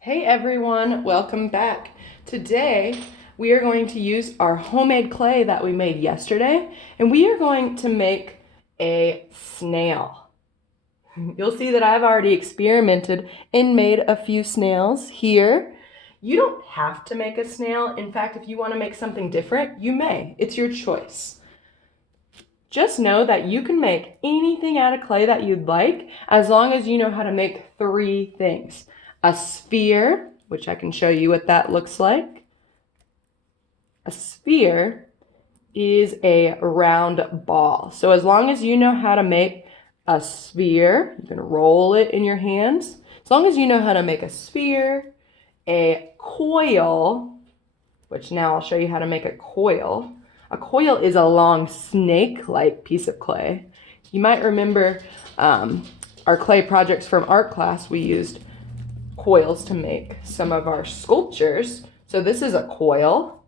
Hey everyone, welcome back. Today we are going to use our homemade clay that we made yesterday, and we are going to make a snail. You'll see that I've already experimented and made a few snails here. You don't have to make a snail. In fact, if you want to make something different, you may. It's your choice. Just know that you can make anything out of clay that you'd like as long as you know how to make three things. A sphere, which I can show you what that looks like. A sphere is a round ball. So as long as you know how to make a sphere, you can roll it in your hands. As long as you know how to make a sphere, a coil, which now I'll show you how to make a coil. A coil is a long snake-like piece of clay. You might remember our clay projects from art class. We used coils to make some of our sculptures. So this is a coil.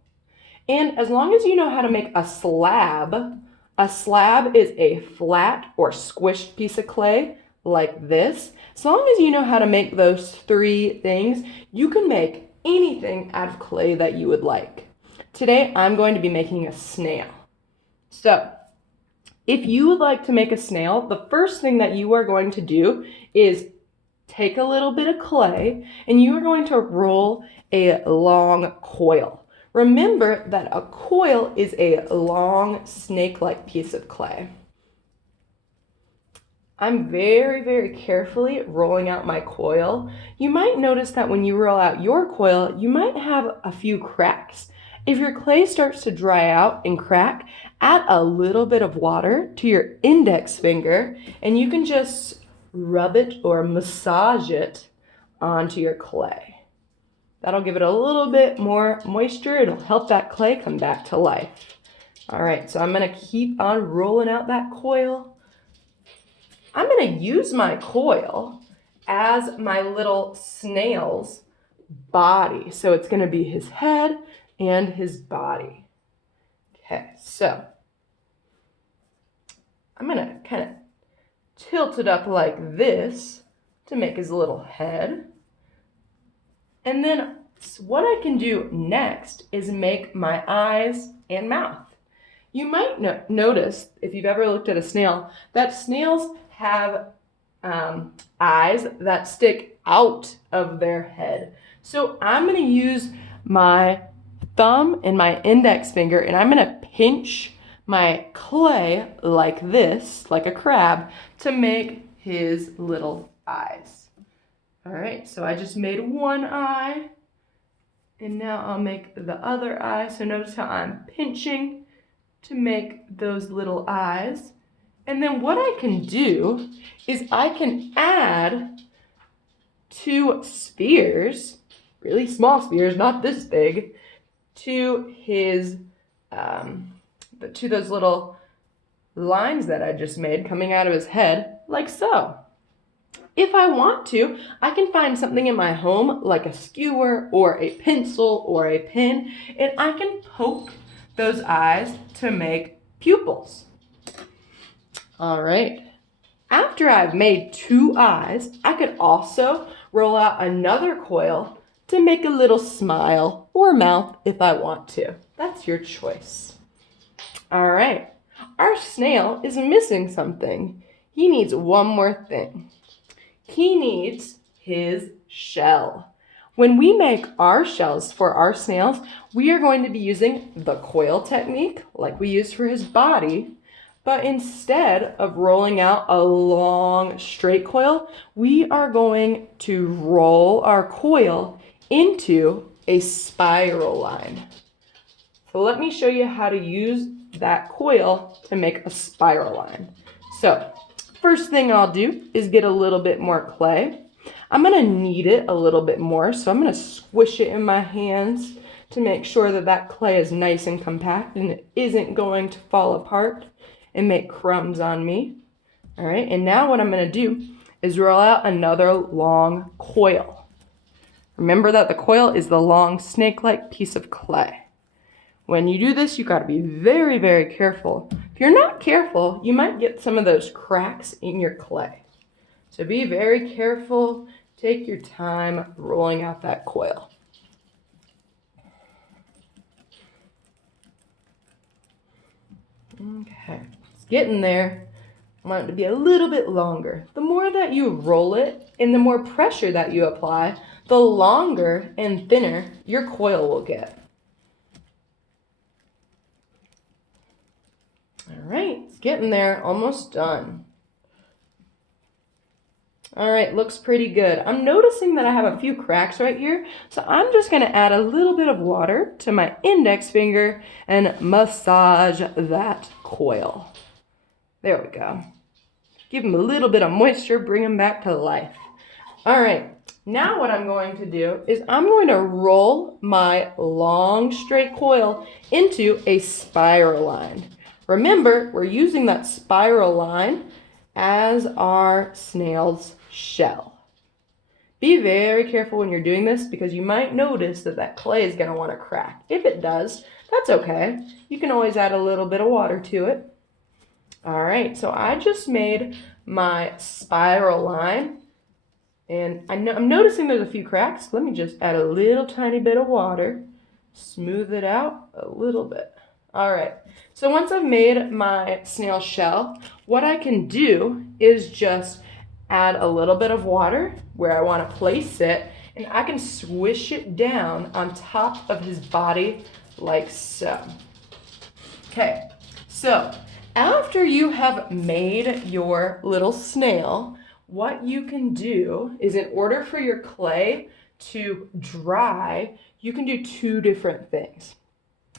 And as long as you know how to make a slab is a flat or squished piece of clay like this. As long as you know how to make those three things, you can make anything out of clay that you would like. Today, I'm going to be making a snail. So, if you would like to make a snail, the first thing that you are going to do is take a little bit of clay and you are going to roll a long coil. Remember that a coil is a long snake-like piece of clay. I'm very carefully rolling out my coil. You might notice that when you roll out your coil, you might have a few cracks. If your clay starts to dry out and crack, add a little bit of water to your index finger and you can just rub it or massage it onto your clay. That'll give it a little bit more moisture. It'll help that clay come back to life. All right, so I'm gonna keep on rolling out that coil. I'm gonna use my coil as my little snail's body. So it's gonna be his head and his body. Okay, so I'm gonna kind of tilt it up like this to make his little head. And then what I can do next is make my eyes and mouth. You might notice, if you've ever looked at a snail, that snails have eyes that stick out of their head. So I'm going to use my thumb and my index finger and I'm going to pinch my clay like this, like a crab, to make his little eyes. All right, so I just made one eye and now I'll make the other eye. So notice how I'm pinching to make those little eyes. And then what I can do is I can add two spheres, really small spheres, not this big, to his, to those little lines that I just made coming out of his head, like so. If I want to, I can find something in my home, like a skewer or a pencil or a pen, and I can poke those eyes to make pupils. All right. After I've made two eyes, I could also roll out another coil to make a little smile or mouth if I want to. That's your choice. All right. Our snail is missing something. He needs one more thing. He needs his shell. When we make our shells for our snails, we are going to be using the coil technique like we used for his body, but instead of rolling out a long straight coil, we are going to roll our coil into a spiral line. So let me show you how to use that coil to make a spiral line. So first thing I'll do is get a little bit more clay. I'm going to knead it a little bit more, so I'm going to squish it in my hands to make sure that that clay is nice and compact and it isn't going to fall apart and make crumbs on me. All right, and now what I'm going to do is roll out another long coil. Remember that the coil is the long snake-like piece of clay. When you do this, you got to be very careful. If you're not careful, you might get some of those cracks in your clay. So be very careful Take your time rolling out that coil. Okay, it's getting there. I want it to be a little bit longer. The more that you roll it and the more pressure that you apply, the longer and thinner your coil will get. All right, it's getting there, almost done. All right, looks pretty good. I'm noticing that I have a few cracks right here, so I'm just gonna add a little bit of water to my index finger and massage that coil. There we go. Give them a little bit of moisture, bring them back to life. All right, now what I'm going to do is I'm going to roll my long straight coil into a spiral line. Remember, we're using that spiral line as our snail's shell. Be very careful when you're doing this because you might notice that that clay is going to want to crack. If it does, that's okay. You can always add a little bit of water to it. All right, so I just made my spiral line and I'm noticing there's a few cracks. Let me just add a little tiny bit of water, smooth it out a little bit. All right, so once I've made my snail shell, what I can do is just add a little bit of water where I want to place it, and I can swish it down on top of his body like so. Okay, so after you have made your little snail, what you can do is, in order for your clay to dry, you can do two different things.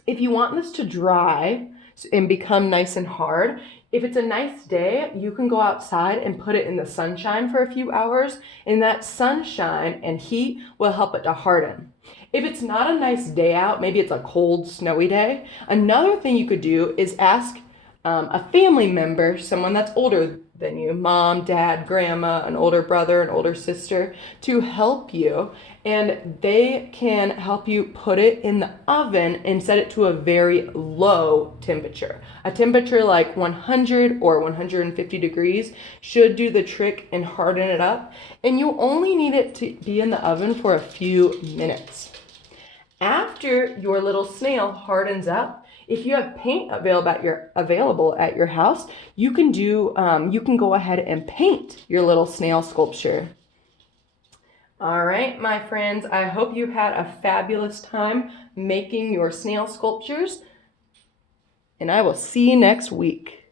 If you want this to dry and become nice and hard, if it's a nice day, you can go outside and put it in the sunshine for a few hours, and that sunshine and heat will help it to harden. If it's not a nice day out, maybe it's a cold, snowy day, another thing you could do is ask a family member, someone that's older than you, mom, dad, grandma, an older brother, an older sister, to help you, and they can help you put it in the oven and set it to a very low temperature. A temperature like 100 or 150 degrees should do the trick and harden it up, and you only need it to be in the oven for a few minutes. After your little snail hardens up, if you have paint available at your house, you can go ahead and paint your little snail sculpture. All right, my friends, I hope you had a fabulous time making your snail sculptures, and I will see you next week.